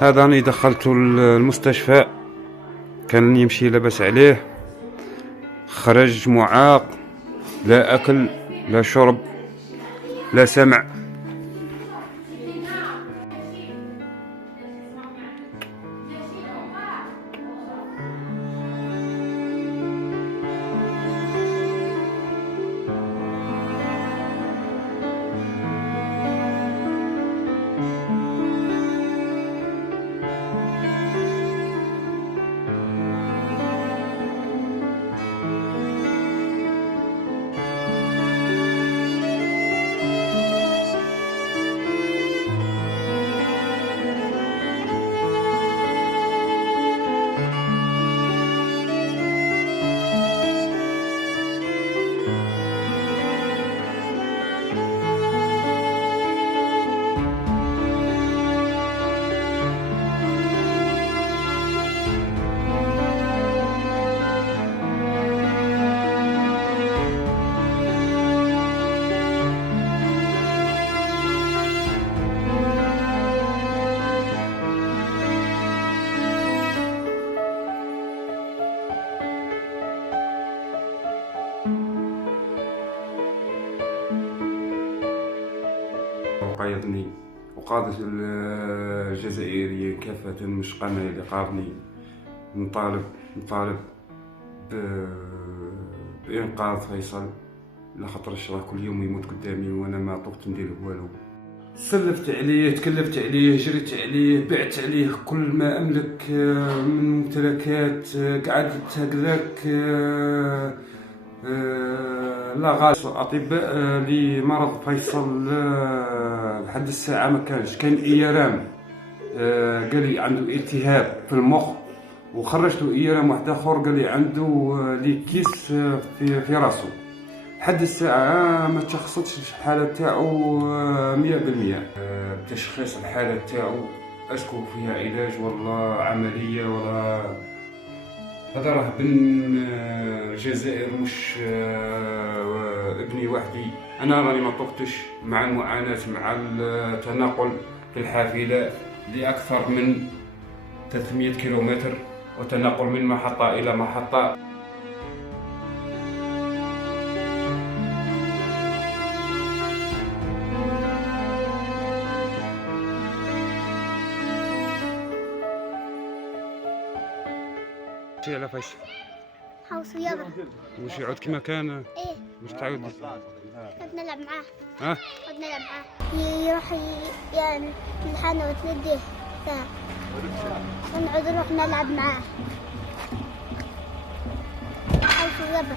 هذا راني دخلته المستشفى، كان يمشي لاباس عليه، خرج معاق، لا اكل لا شرب لا سمع. وقايضني وقادة الجزائريين كافة، مش قناة اللي قاضني. نطالب بإنقاذ فيصل، لخاطرش راه كل يوم يموت قدامي وانا ما طقت ندير والو. سلفت عليه، تكلفت عليه، جريت عليه، بعت عليه كل ما املك من ممتلكات، قعدت هكذاك لا غاز. اطباء لمرض فيصل لحد الساعه ما كان ايرام، قال لي عنده التهاب في المخ، وخرجت له ايرام واحد اخر قال لي عنده لي كيس في راسه. لحد الساعه ما تشخصتش الحاله تاعو 100%. تشخيص الحاله تاعو اسكو فيها علاج ولا عمليه ولا هذا، راه بن الجزائر مش ابني وحدي. انا راني ما طقتش مع المعاناه، مع التنقل في الحافله لاكثر من 300 كيلومتر، وتنقل من محطه الى محطه. شي على فيصل حوص يابا واش يعود كما كان؟ ايه واش تعاود؟ كنت نلعب معاه. ها كنت نلعب معاه، يروح يعني الحانة وتوديه ساعة، ونعود نروح نلعب معاه. حوص يابا.